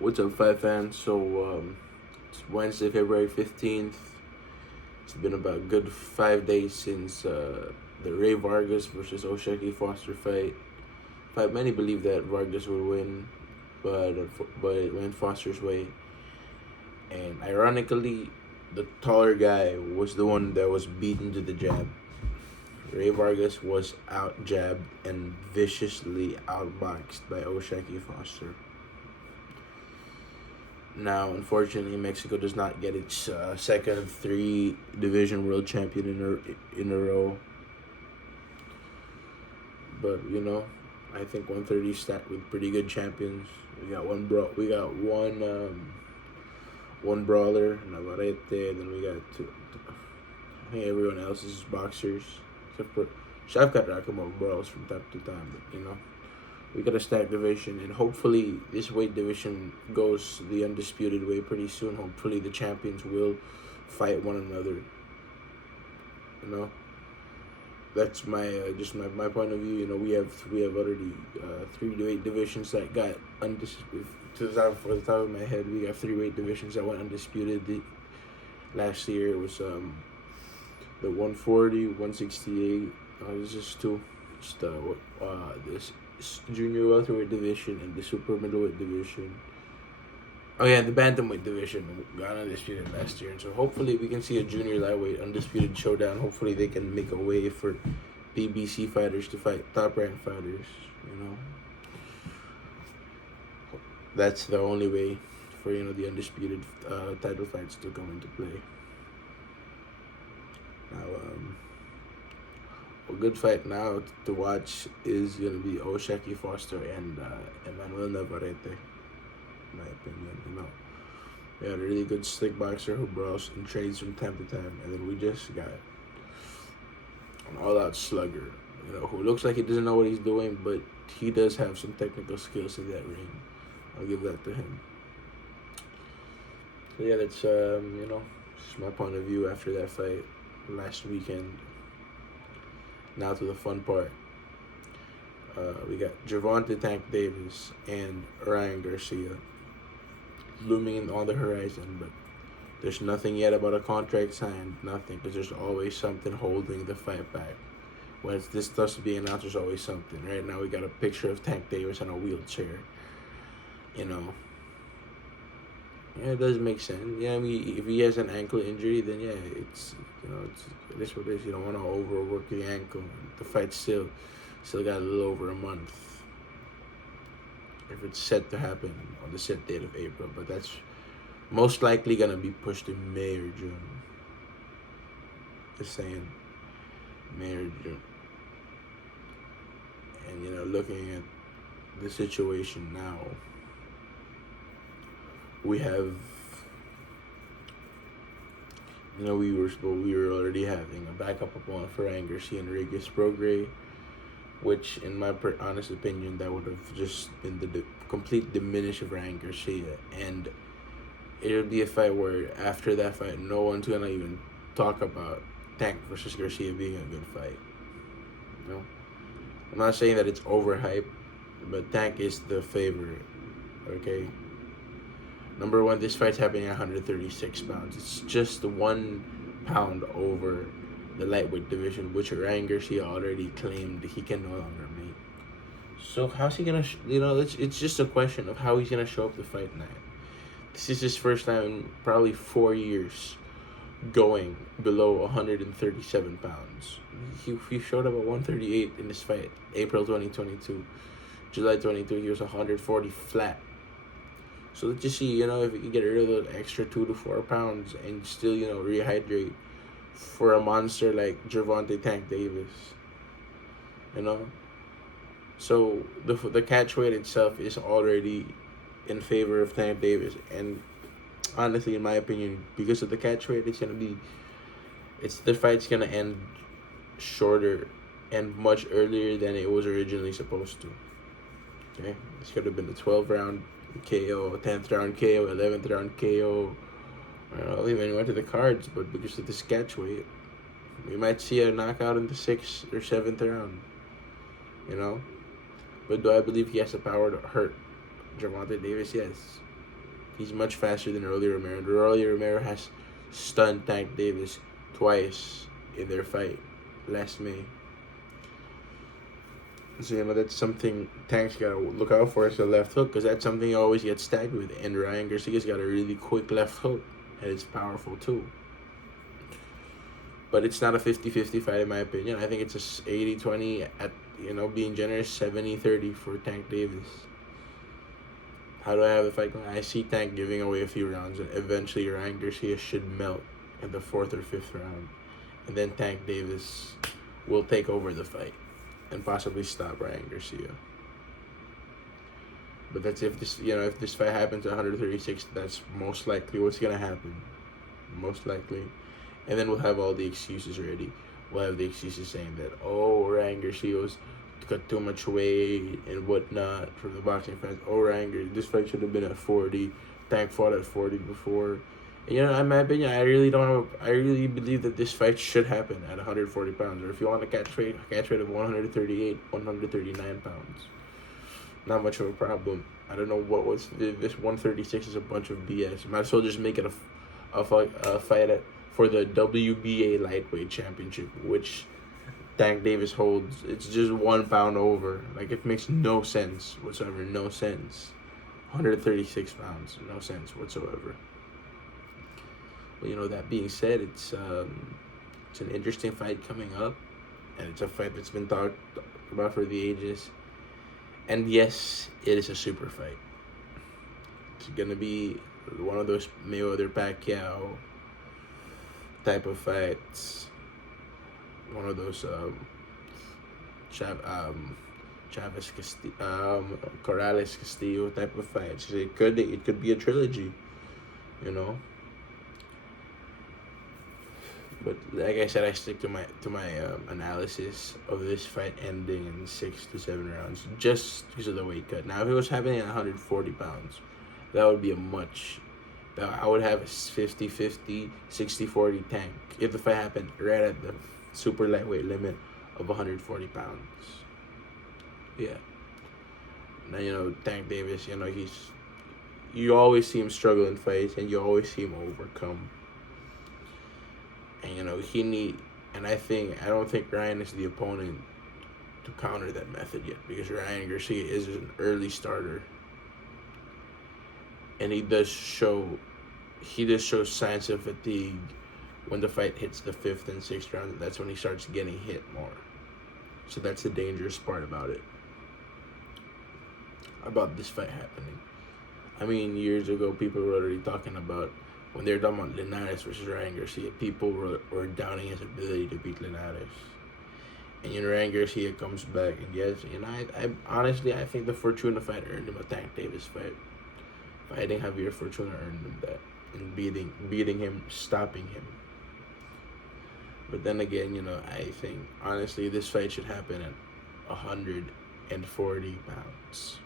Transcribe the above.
What's up, Five fans? It's Wednesday, February 15th. It's been about a good 5 days since the Ray Vargas versus Osheki Foster fight. Many believe that Vargas would win, but it went Foster's way. And ironically, the taller guy was the one that was beaten to the jab. Ray Vargas was out jabbed and viciously outboxed by Osheki Foster. Now, unfortunately, Mexico does not get its second of three division world champion in a row. But I think 130 stacked with pretty good champions. We got one brawler, Navarrete. Then we got two. I think everyone else is boxers, except for Shavkat Rakhimov brawls from time to time. But we got a stacked division, and hopefully this weight division goes the undisputed way pretty soon. Hopefully the champions will fight one another. That's my point of view. We have already three weight divisions that got undisputed. For the top of my head, we got three weight divisions that went undisputed. Last year it was the 140, 168. It's just two. Just this junior welterweight division and the super middleweight division. Oh yeah, the bantamweight division got undisputed last year, and so hopefully we can see a junior lightweight undisputed showdown. Hopefully they can make a way for PBC fighters to fight top ranked fighters. That's the only way for the undisputed title fights to come into play. Now, a good fight now to watch is gonna be Osheki Foster and Emmanuel Navarrete. In my opinion, we had a really good slick boxer who brawls and trades from time to time, and then we just got an all-out slugger, who looks like he doesn't know what he's doing, but he does have some technical skills in that ring. I'll give that to him. So yeah, that's just my point of view after that fight last weekend. Now to the fun part. We got Gervonta Tank Davis and Ryan Garcia looming on the horizon, but there's nothing yet about a contract signed, nothing, because there's always something holding the fight back. When this starts to be announced, there's always something. Right now we got a picture of Tank Davis in a wheelchair. Yeah, it does make sense. Yeah, I mean, if he has an ankle injury, then yeah, it is what it is. You don't want to overwork the ankle. The fight's still got a little over a month. If it's set to happen on the set date of April, but that's most likely gonna be pushed to May or June. Just saying, May or June. And looking at the situation now, we have, we were already having a backup opponent for Ryan Garcia and Regis Prograis, which, in my honest opinion, that would have just been the complete diminish of Ryan Garcia, and it would be a fight where after that fight, no one's gonna even talk about Tank versus Garcia being a good fight. I'm not saying that it's overhyped, but Tank is the favorite. Okay. Number one, this fight's happening at 136 pounds. It's just 1 pound over the lightweight division, which Ryan Garcia already claimed he can no longer make. So how's he gonna? It's just a question of how he's gonna show up the fight night. This is his first time in probably 4 years going below 137 pounds. He showed up at 138 in this fight, April 2022. July 22, he was 140 flat. So let's just see, if you can get rid of the extra 2 to 4 pounds and still, rehydrate for a monster like Gervonta Tank Davis. So the catch weight itself is already in favor of Tank Davis, and honestly, in my opinion, because of the catch weight, the fight's gonna end shorter and much earlier than it was originally supposed to. Okay, this could have been the 12th round KO, 10th round KO, 11th round KO. I don't even went to the cards, but because of this catch weight, we might see a knockout in the 6th or 7th round. But do I believe he has the power to hurt Gervonta Davis? Yes. He's much faster than Rolly Romero. And Rolly Romero has stunned Tank Davis twice in their fight last May. So, that's something Tank's got to look out for is the left hook, because that's something he always gets tagged with. And Ryan Garcia's got a really quick left hook, and it's powerful too. But it's not a 50-50 fight in my opinion. I think it's a 80-20 at, being generous, 70-30 for Tank Davis. How do I have the fight going? I see Tank giving away a few rounds, and eventually Ryan Garcia should melt in the 4th or 5th round. And then Tank Davis will take over the fight and possibly stop Ryan Garcia. But that's if this fight happens at 136, that's most likely what's gonna happen. Most likely. And then we'll have all the excuses ready. We'll have the excuses saying that, Ryan Garcia's got too much weight and whatnot from the boxing fans. Ryan Garcia, this fight should have been at 40. Tank fought at 40 before. And, in my opinion, I really believe that this fight should happen at 140 pounds. Or if you want a catch weight of 138, 139 pounds. Not much of a problem. I don't know this 136 is a bunch of BS. Might as well just make it a fight for the WBA lightweight championship, which Tank Davis holds. It's just 1 pound over. Like, it makes no sense whatsoever. No sense. 136 pounds. No sense whatsoever. Well, that being said, it's an interesting fight coming up, and it's a fight that's been talked about for the ages. And yes, it is a super fight. It's gonna be one of those Mayweather-Pacquiao type of fights. One of those Chavez Corrales Castillo type of fights. It could be a trilogy, But like I said, I stick to my analysis of this fight ending in 6 to 7 rounds, just because of the weight cut. Now, if it was happening at 140 pounds, that would be I would have a 50-50, 60-40 Tank if the fight happened right at the super lightweight limit of 140 pounds. Yeah. Now, Tank Davis, you always see him struggle in fights, and you always see him overcome. And, I don't think Ryan is the opponent to counter that method yet, because Ryan Garcia is an early starter. And he does show signs of fatigue when the fight hits the 5th and 6th round. That's when he starts getting hit more. So that's the dangerous part about this fight happening. I mean, years ago, people were already talking about, when they were talking about Linares versus Ryan Garcia, people were doubting his ability to beat Linares. And Ryan Garcia comes back, and yes, I honestly, I think the Fortuna fight earned him a Tank Davis fight. Fighting Javier Fortuna earned him that, and beating him, stopping him. But then again, I think honestly this fight should happen at 140 pounds.